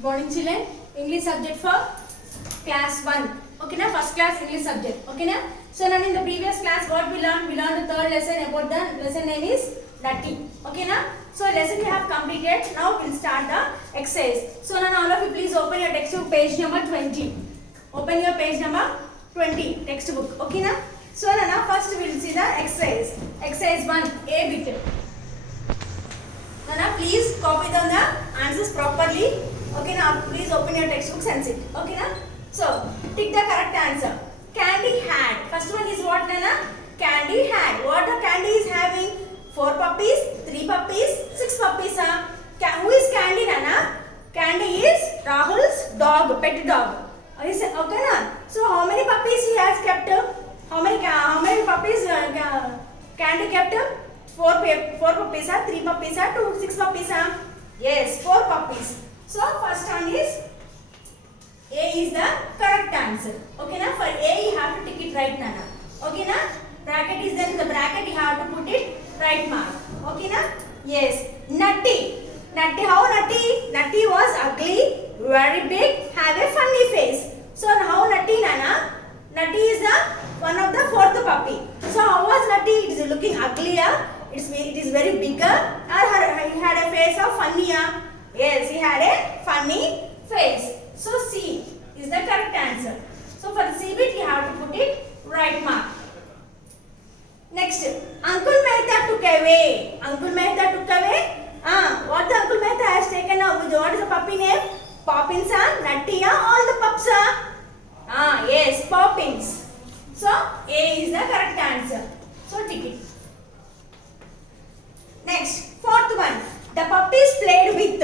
Morning children, English subject for class 1. Okay na, first class English subject. Okay na. So now in the previous class what we learned the third lesson about the lesson name is nutty. Okay na. So lesson we have completed. Now we'll start the exercise. So now all of you please open your textbook page number 20. Open your page number 20 textbook. Okay na. So now first we will see the exercise. Exercise 1 A bit. Now please copy down the answers properly. Okay now please open your textbooks and sit. Okay na. So tick the correct answer. Candy had. First one is what Nana? Candy had. What the Candy is having? 4 puppies, 3 puppies, 6 puppies. Who is Candy Nana? Candy is Rahul's dog, pet dog. Okay na. So how many puppies he has kept? How many puppies Candy kept? 4 puppies, 3 puppies, 2, 6 puppies. Yes, 4 puppies. So first one is A is the correct answer. Okay na? For A you have to tick it right Nana. Okay na? Bracket is there in the bracket, you have to put it right mark. Okay na? Yes. Nutty. Nutty, how Nutty? Nutty was ugly, very big, have a funny face. So how Nutty Nana? Nutty is the one of the 4th puppy. So how was Nutty? It is looking uglier. It is very bigger. Or he had a face of funnier. Yes, he had a funny face. So C is the correct answer. So for the C bit you have to put it right mark. Next, Uncle Mehta took away. Uncle Mehta took away. What the Uncle Mehta has taken out? What is the puppy name? Poppins, Nutty, all the pups. Yes, Poppins. So A is the correct answer. So tick it. Next, 4th one. The puppies played with.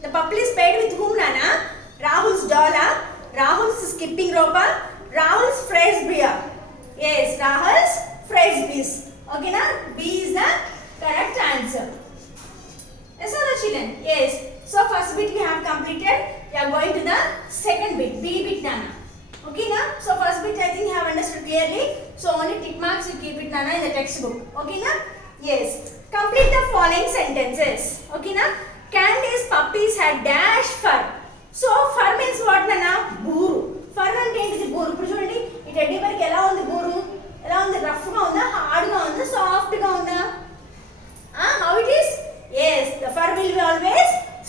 The puppies played with whom Nana? Rahul's doll, Rahul's skipping rope, Rahul's frisbee. Yes, Rahul's frisbees. Okay na? B is the correct answer. Yes or no children? Yes. So first bit we have completed. We are going to the second bit, B bit Nana. Okay na? So first bit I think you have understood clearly. So only tick marks you keep it Nana in the textbook. Okay na? Yes. Complete the following sentences. Okay na? Candy's puppies had dash fur. So fur means what Nana? Booru. Fur అంటే ఏంటిది బూరు. ఇప్పుడు చూడండి ఈ teddy బేర్కి ఎలా ఉంది బూరు? ఎలా ఉంది? Rough గా ఉందా? హార్డ్ గా ఉందా? సాఫ్ట్ గా ఉందా? How it is? Yes, the fur will be always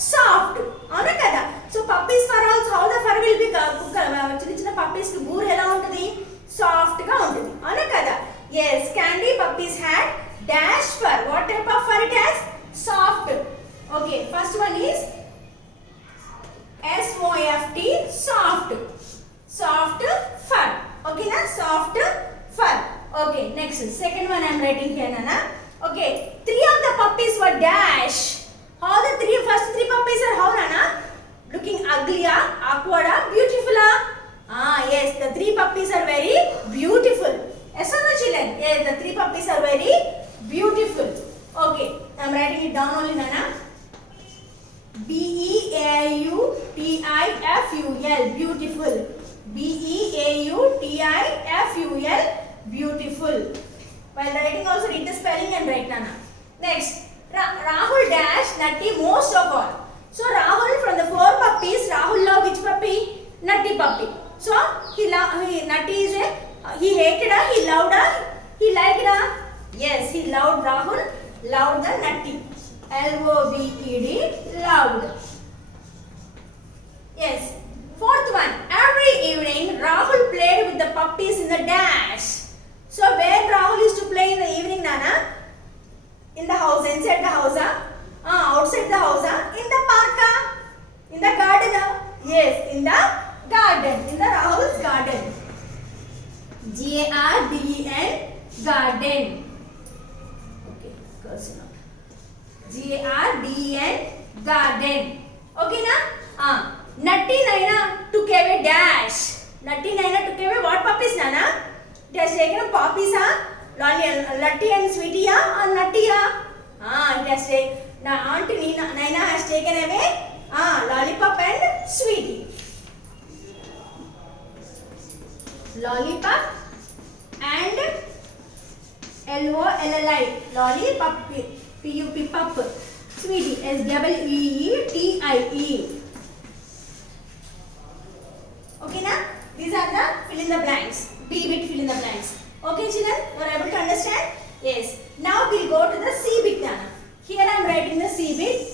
soft. అవునా కదా? So puppies fur also how the fur will be చిన్న చిన్న puppies కి బూరు ఎలా ఉంటుంది? సాఫ్ట్ గా ఉంటుంది. అవునా కదా? Yes, Candy puppies had dash fur. What type of fur it has? Soft. Okay, first one is SOFT, soft. Soft fur. Okay na? Soft fur. Okay, next. Second one I am writing here Nana. Okay, 3 of the puppies were dash. How the first 3 puppies are how Nana? Looking ugly, awkward, beautiful. Yes, the 3 puppies are very beautiful. Yes or no children? Yes, the 3 puppies are very beautiful. Okay, I am writing it down only Nana. BEAUTIFUL, beautiful. BEAUTIFUL, beautiful. While writing also read the spelling and write Nana. Next, Rahul dash Nutty most of all. So Rahul from the 4 puppies, Rahul loved which puppy? Nutty puppy. So Nutty is he hated he loved he liked yes, he loved Rahul, loved the Nutty. LOVED, loved. Yes. 4th one. Every evening, Rahul played with the puppies in the dash. So where Rahul used to play in the evening, Nana? In the house, inside the house, outside the house, in the park, in the garden. Yes, in the garden, in the Rahul's garden. GARDEN, garden. Okay, cursor now. GARDEN, garden. Okay na? Nutty Naina took away dash. Nutty Naina took away what puppies Nana? It has taken puppies Nutty and Sweetie or Nutty it has taken Auntie Naina has taken away Lollipop and Sweetie. Lollipop and LOLLI, lollipop, PUP, pup. Sweetie, SWEETIE. in the blanks. B bit fill in the blanks. Okay children, you are able to understand? Yes. Now we'll go to the C bit Nana. Here I am writing the C bit.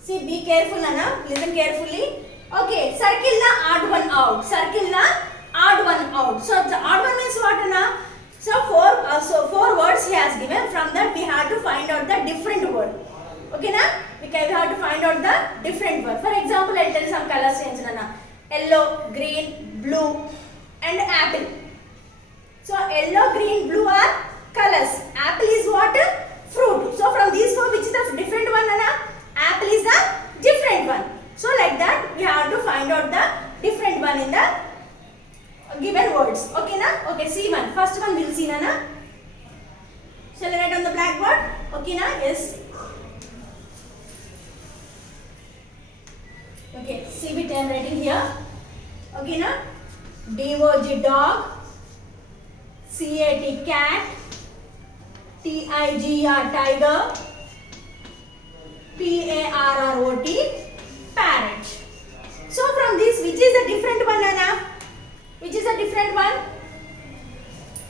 See, be careful Nana, listen carefully. Okay, circle the odd one out. Circle the odd one out. So the odd one means what Nana? So four words he has given. From that we have to find out the different word. Okay na? We have to find out the different word. For example, I'll tell some colors names Nana. Yellow, green, blue and apple. So yellow, green, blue are colors. Apple is what? Fruit. So from these four, which is the different one Nana? Apple is the different one. So like that we have to find out the different one in the given words. Okay na? Okay, see one. First one we'll see Nana. Shall I write on the blackboard? Okay na? Yes. Okay, see bit I am writing here. Okay na? D-O-G dog, C-A-T cat, T-I-G-R tiger, P-A-R-R-O-T parrot. So from this, which is the different one Nana? Which is the different one?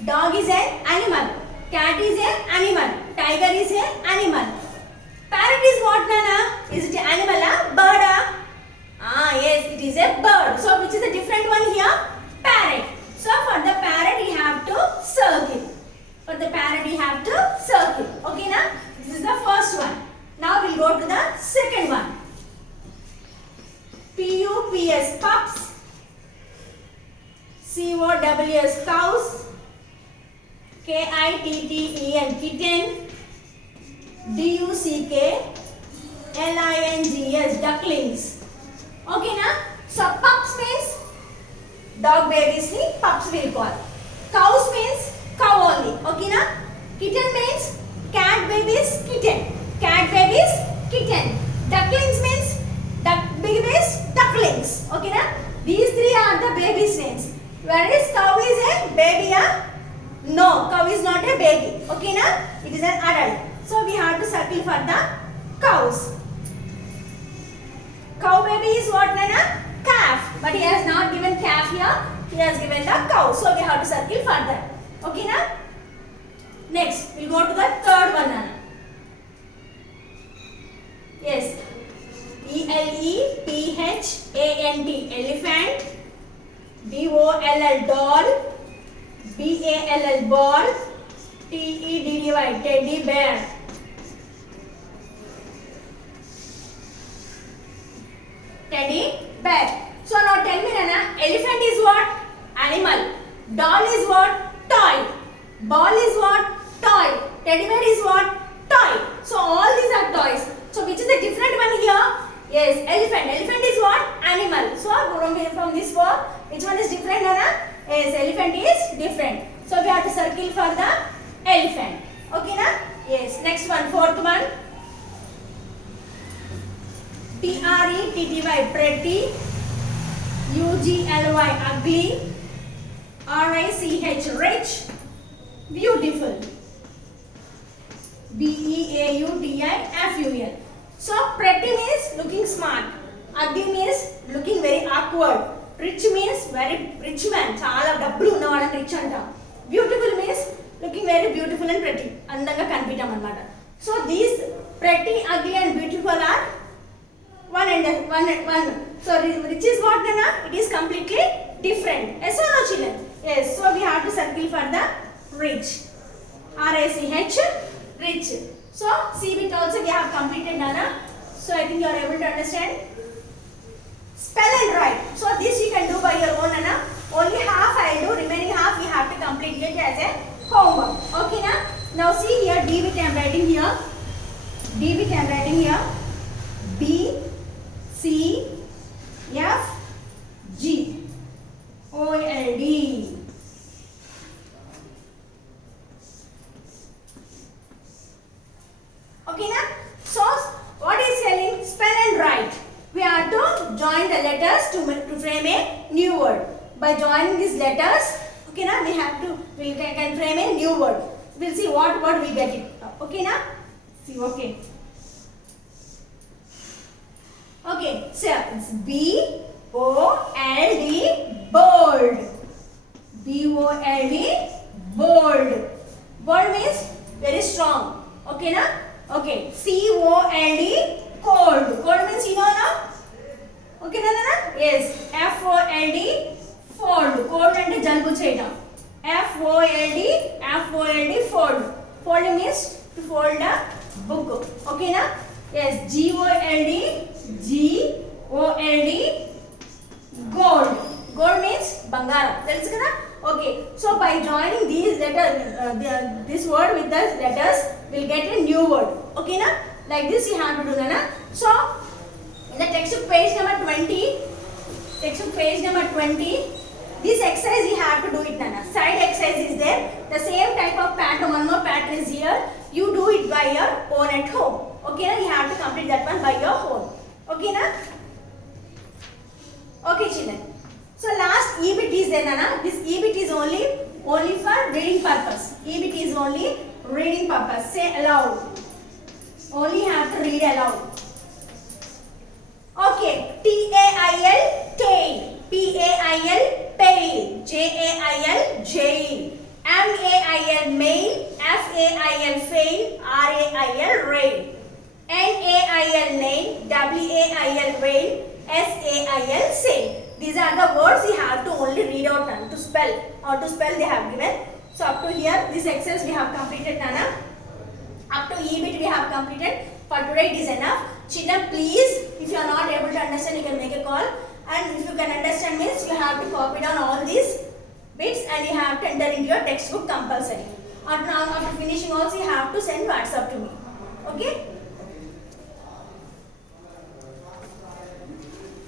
Dog is an animal, cat is an animal, tiger is an animal. Parrot is what Nana? Is it an animal or bird? Yes, it is a bird. So which is the different one here? Parrot. So for the parrot we have to circle. For the parrot we have to circle. Okay na? This is the first one. Now we'll go to the second one. P-U-P-S pups, C-O-W-S cows, K-I-T-T-E-N kitten, D-U-C-K-L-I-N-G-S ducklings. Okay na? So pups means dog babies ni pups will call. Cows means cow only. Okay na? Kitten means cat babies kitten. Cat babies kitten. Ducklings means duck babies ducklings. Okay na? These three are the babies names. Whereas cow is a baby No, cow is not a baby. Okay na? It is an adult. So we have to circle for the cows. Cow baby is what Nana? Calf. But he has not given calf here. He has given the cow. So we have to circle for that. Okay na? Next, we'll go to the third one Nana. Yes. E-L-E-P-H-A-N-T elephant. D-O-L-L doll. B-A-L-L ball. T-E-D-D-Y teddy bear. Teddy bear. So now tell me Nana, elephant is what? Animal. Doll is what? Toy. Ball is what? Toy. Teddy bear is what? Toy. So all these are toys. So which is the different one here? Yes, elephant. Elephant is what? Animal. So from this four, which one is different Nana? Yes, elephant is different. So we have to circle for the elephant. Okay na? Yes. Next one, fourth one. P-R-E-T-T-Y pretty. U-G-L-Y ugly. R-I-C-H rich. Beautiful. B-E-A-U-T-I-F-U-L. So pretty means looking smart. Ugly means looking very awkward. Rich means very rich man. Chala double unnavadam rich anta. Beautiful means looking very beautiful and pretty. Andanga kanipitam annamata. So these pretty, ugly and beautiful are one. So rich is what Nana? It is completely different. Yes or no children? Yes. So we have to circle for the rich. R-I-C-H rich. So C bit also we have completed Nana. So I think you are able to understand. Spell and write. So this you can do by your own Nana. Only half I will do. Remaining half we have to complete it as a homework. Okay na? Now see here D bit I am writing here. D bit I am writing here. B C F G O L D. Okay na? So what is telling? Spell and write. We have to join the letters to frame a new word. By joining these letters, okay na? We can frame a new word. We'll see what word we get it. Okay na? See, okay. Okay, so it's B O L D bold. B-O-L-D, bold. Bold means very strong. Okay, na? Okay. C-O-L-D, cold. Cold means you know, na? Okay, na? Yes. F-O-L-D, fold. Cold and jalbu cheyam. F-O-L-D, fold. Fold means to fold a book. Okay, na? Yes. G-O-L-D, G-O-L-D, gold. Gold means bangaram. That's good. Okay. So by joining these letters, this word with the letters, we'll get a new word. Okay, na? Like this you have to do, na? So in the textbook page number 20, this exercise you have to do it, Nana. Side exercise is there. The same type of pattern, one more pattern is here. You do it by your own at home. Okay, na? You have to complete that one by your own. Okay, na? Okay, children. So last EBIT is there, Nana. This EBIT is only for reading purpose. EBIT is only reading purpose. Say aloud. Only have to read aloud. Okay. T-A-I-L, tail. P-A-I-L, pale. J-A-I-L, jail. M-A-I-L, mail. F-A-I-L, fail. R-A-I-L, rail. N-A-I-L, nail. W-A-I-L, whale. S-A-I-L, sail. These are the words you have to only read out and to spell. Or to spell they have given. So up to here, this exercise we have completed, Nana. Up to EBIT we have completed. For today it is enough. Children, please, if you are not able to understand, you can make a call. And if you can understand means, you have to copy down all these bits and you have to enter into your textbook compulsory. And now after finishing also, you have to send WhatsApp to me. Okay?